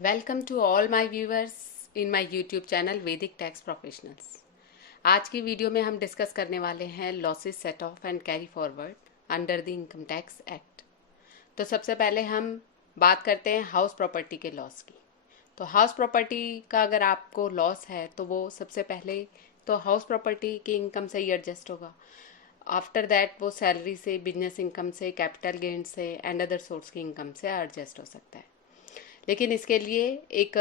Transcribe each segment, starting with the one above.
Welcome to all my viewers in my YouTube channel Vaidik tax professionals. आज की video में हम डिस्कस करने वाले हैं losses set off and carry forward under the income tax act. तो सबसे पहले हम बात करते हैं हाउस प्रॉपर्टी के लॉस की। तो हाउस प्रॉपर्टी का अगर आपको लॉस है तो वो सबसे पहले तो हाउस प्रॉपर्टी की इनकम से ही एडजस्ट होगा। आफ्टर दैट वो सैलरी से, बिजनेस इनकम से, कैपिटल गेन से एंड अदर सोर्स की इनकम से एडजस्ट हो सकता है। लेकिन इसके लिए एक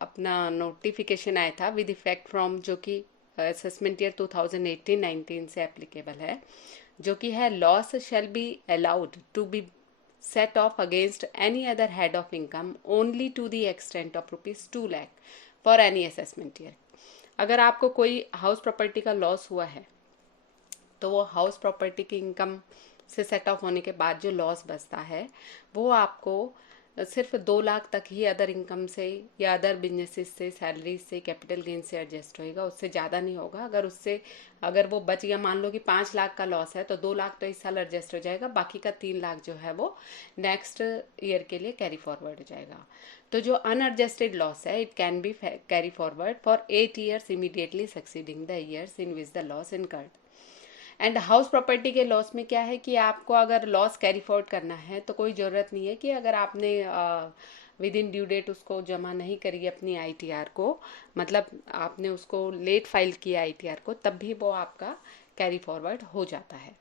अपना नोटिफिकेशन आया था विद इफेक्ट फ्रॉम, जो कि असेसमेंट ईयर 2018-19 से एप्लीकेबल है, जो कि है loss shall be allowed to be set off against any other head of income only to the extent of ₹2 lakh for any assessment year। अगर आपको कोई हाउस प्रॉपर्टी का लॉस हुआ है तो वो हाउस प्रॉपर्टी की इनकम से सेट ऑफ होने के बाद जो लॉस बचता है वो आपको सिर्फ 2 लाख तक ही अदर इनकम से या अदर बिजनेसेस से, सैलरी से, कैपिटल गेन से एडजस्ट होएगा। उससे ज़्यादा नहीं होगा। अगर वो बच गया, मान लो कि 5 लाख का लॉस है तो 2 लाख तो इस साल एडजस्ट हो जाएगा, बाकी का 3 लाख जो है वो नेक्स्ट ईयर के लिए कैरी फॉरवर्ड हो जाएगा। तो जो अनएडजस्टेड लॉस है it can be carry forward for 8 years immediately succeeding the years in which the loss incurred. And house property के लॉस में क्या है कि आपको अगर लॉस कैरी फॉरवर्ड करना है तो कोई ज़रूरत नहीं है कि अगर आपने विद इन ड्यू डेट उसको जमा नहीं करी अपनी आईटीआर को, मतलब आपने उसको लेट फाइल किया आईटीआर को, तब भी वो आपका कैरी फॉरवर्ड हो जाता है।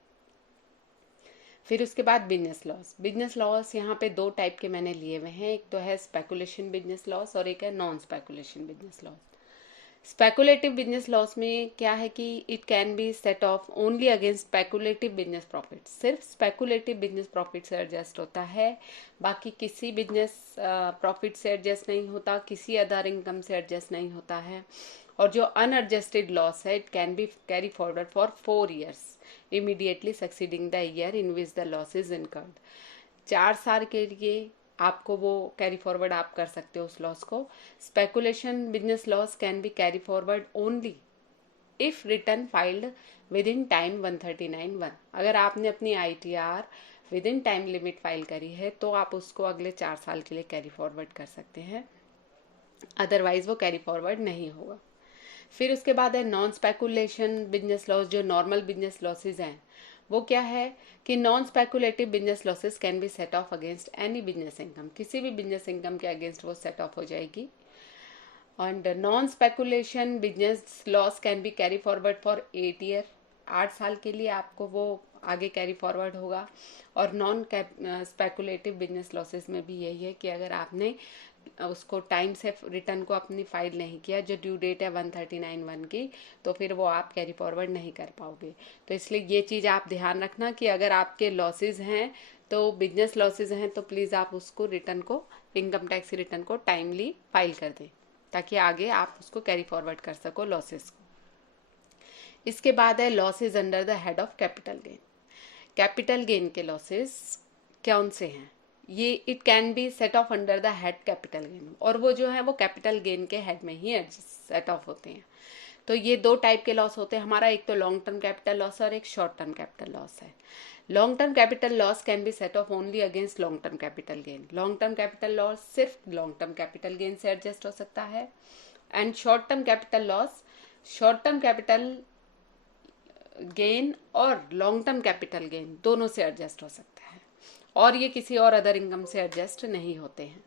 फिर उसके बाद बिजनेस लॉस यहाँ पे 2 टाइप के मैंने लिए हुए हैं। एक तो है स्पेकुलेशन बिजनेस लॉस और एक है non speculation business loss. Speculative business loss में क्या है कि it can be set of only against speculative business profit. सिर्फ स्पेकुलेटिव बिजनेस प्रॉफिट से एडजस्ट होता है, बाकी किसी बिजनेस प्रॉफिट से एडजस्ट नहीं होता, किसी अदर इनकम से एडजस्ट नहीं होता है। और जो अनएडजस्टेड लॉस है it can be carry forward for 4 years immediately succeeding the year in which the loss is incurred. 4 साल के लिए आपको वो कैरी फॉरवर्ड आप कर सकते हो उस लॉस को। Speculation business loss can be carry forward only if return filed with in time 139(1)। अगर आपने अपनी ITR with in time limit file करी है तो आप उसको अगले 4 साल के लिए कैरी फॉरवर्ड कर सकते हैं, अदरवाइज वो कैरी फॉरवर्ड नहीं होगा। फिर उसके बाद है नॉन स्पेकुलेशन बिजनेस लॉस। जो नॉर्मल बिजनेस लॉसेज हैं वो क्या है कि non speculative business losses can be set of against any business income. किसी भी बिजनेस इनकम के अगेंस्ट वो सेट ऑफ हो जाएगी। And non speculation business loss can be carry forward for 8 year। 8 साल के लिए आपको वो आगे कैरी फॉरवर्ड होगा। और नॉन स्पेकुलेटिव बिजनेस लॉसेस में भी यही है कि अगर आपने उसको टाइम से रिटर्न को अपनी फाइल नहीं किया, जो ड्यू डेट है 139(1) की, तो फिर वो आप कैरी फॉरवर्ड नहीं कर पाओगे। तो इसलिए ये चीज़ आप ध्यान रखना कि अगर आपके लॉसेज हैं तो बिजनेस लॉसेज हैं तो प्लीज़ आप उसको रिटर्न को, इनकम टैक्स रिटर्न को टाइमली फाइल कर दें ताकि आगे आप उसको कैरी फॉरवर्ड कर सको लॉसेस को। इसके बाद है losses under the head of capital gain. Capital gain के लॉसेस कौन से हैं? ये it can be set of under the head capital gain, और वो जो है वो कैपिटल गेन के हेड में ही सेट ऑफ होते हैं। तो ये 2 टाइप के लॉस होते हैं हमारा, एक तो लॉन्ग टर्म कैपिटल लॉस और एक शॉर्ट टर्म कैपिटल लॉस है। Long term capital loss can B set of only against long term capital gain. Long term capital loss सिर्फ लॉन्ग टर्म कैपिटल गेन से एडजस्ट हो सकता है। And short term capital loss short term capital gain और long term capital gain दोनों से adjust हो सकता है, और ये किसी और अदर इनकम से एडजस्ट नहीं होते हैं।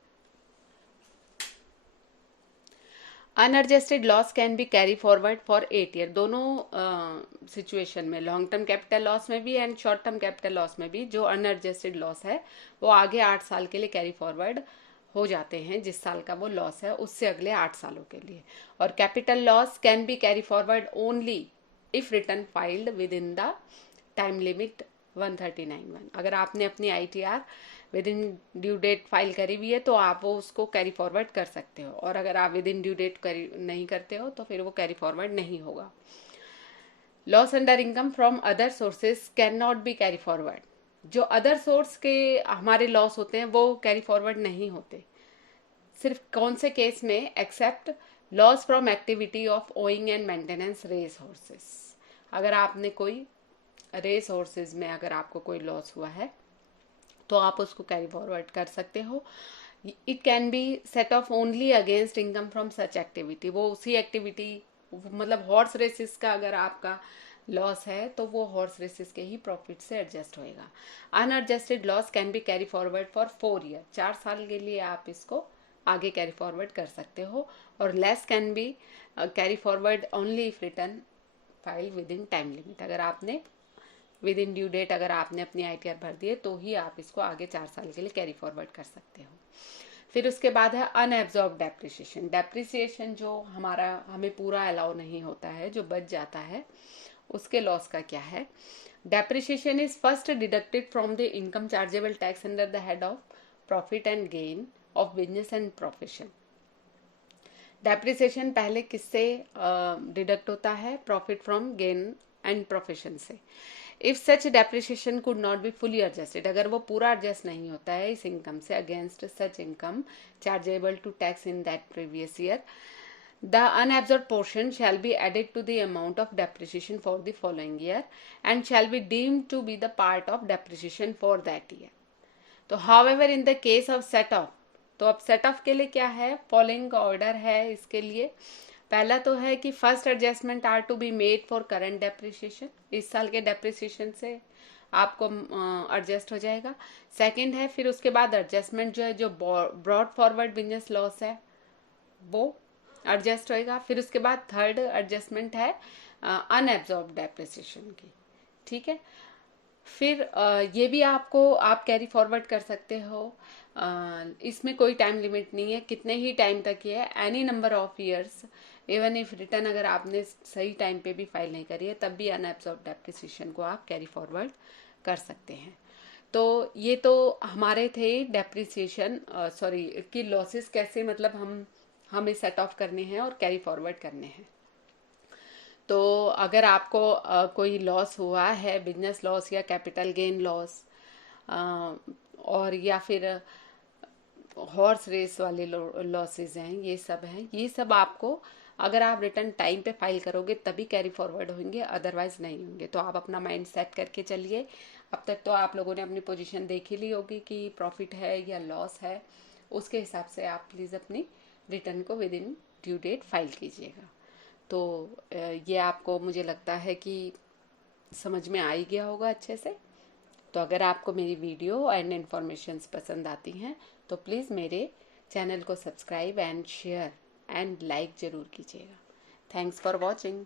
Unadjusted loss can be carry forward for 8 year। दोनों सिचुएशन में, लॉन्ग टर्म कैपिटल लॉस में भी and short term capital loss में भी, जो अनएडजस्टेड लॉस है वो आगे 8 साल के लिए कैरी फॉरवर्ड हो जाते हैं। जिस साल का वो लॉस है उससे अगले 8 सालों के लिए। और capital loss can be carry forward only if return filed within the time limit 139(1)। अगर आपने अपनी ITR within due date file करी हुई है तो आप वो उसको कैरी फॉरवर्ड कर सकते हो, और अगर आप विद इन ड्यू डेट नहीं करते हो तो फिर वो कैरी फॉरवर्ड नहीं होगा। Loss under income from other sources can not be carry forward. जो अदर सोर्स के हमारे लॉस होते हैं वो कैरी फॉरवर्ड नहीं होते। सिर्फ कौन से केस में? Except loss from activity of owning and maintenance race horses. अगर आपने कोई रेस हॉर्सेज में अगर आपको कोई लॉस हुआ है तो आप उसको कैरी फॉरवर्ड कर सकते हो। It can be set of only against income from such activity. वो उसी एक्टिविटी, मतलब हॉर्स रेसिस का अगर आपका लॉस है तो वो हॉर्स रेसिस के ही प्रॉफिट से एडजस्ट होएगा। Unadjusted loss can be carry forward for 4 year, 4 साल के लिए आप इसको आगे कैरी फॉरवर्ड कर सकते हो। और less can be carry forward only if return file with in time limit. अगर आपने विद इन ड्यू डेट अगर आपने अपनी ITR भर दिए तो ही आप इसको आगे 4 साल के लिए कैरी फॉरवर्ड कर सकते हो। फिर उसके बाद है अनएब्जॉर्ब डेप्रिसिएशन। डेप्रिसिएशन जो हमें पूरा अलाउ नहीं होता है, जो बच जाता है, उसके लॉस का क्या है। Depreciation is first deducted from the income chargeable tax under the head of profit and gain of business and profession. Depreciation पहले किससे डिडक्ट होता है? Profit from gain and profession से। If such depreciation could not be fully adjusted, अगर वो पूरा adjust नहीं होता है इस इनकम से against such income chargeable to tax in that previous year, the unabsorbed portion shall be added to the amount of depreciation for the following year and shall be deemed to be the part of depreciation for that year. तो however in the case of set off, तो अब set of के लिए क्या है? Following order है इसके लिए। पहला तो है कि first adjustment are to be made for current depreciation, इस साल के डेप्रिसिएशन से आपको एडजस्ट हो जाएगा। सेकंड है फिर उसके बाद एडजस्टमेंट जो है, जो ब्रॉड फॉरवर्ड बिजनेस लॉस है वो एडजस्ट होएगा। फिर उसके बाद थर्ड एडजस्टमेंट है अनएब्जॉर्ब डेप्रिसिएशन की, ठीक है। फिर ये भी आपको आप कैरी फॉरवर्ड कर सकते हो। इसमें कोई टाइम लिमिट नहीं है, कितने ही टाइम तक ये है, any number of years. Even if return अगर आपने सही टाइम पे भी फाइल नहीं करी है तब भी अनएब्जॉर्ब डेप्रिसिएशन को आप कैरी फॉरवर्ड कर सकते हैं। तो ये तो हमारे थे डेप्रिसिएशन सॉरी कि लॉसेस कैसे, मतलब हमें सेट ऑफ करने हैं और कैरी फॉरवर्ड करने हैं। तो अगर आपको कोई लॉस हुआ है, बिजनेस लॉस या कैपिटल गेन लॉस, और या फिर हॉर्स रेस वाले लॉसेज हैं, ये सब हैं, ये सब आपको अगर आप रिटर्न टाइम पे फाइल करोगे तभी कैरी फॉरवर्ड होंगे, अदरवाइज नहीं होंगे। तो आप अपना माइंड सेट करके चलिए। अब तक तो आप लोगों ने अपनी पोजीशन देख ही ली होगी कि प्रॉफिट है या लॉस है, उसके हिसाब से आप प्लीज़ अपनी रिटर्न को within due date file कीजिएगा। तो ये आपको मुझे लगता है कि समझ में आ ही गया होगा अच्छे से। तो अगर आपको मेरी वीडियो एंड इन्फॉर्मेशंस पसंद आती हैं तो प्लीज़ मेरे चैनल को subscribe and share and like ज़रूर कीजिएगा। Thanks for watching.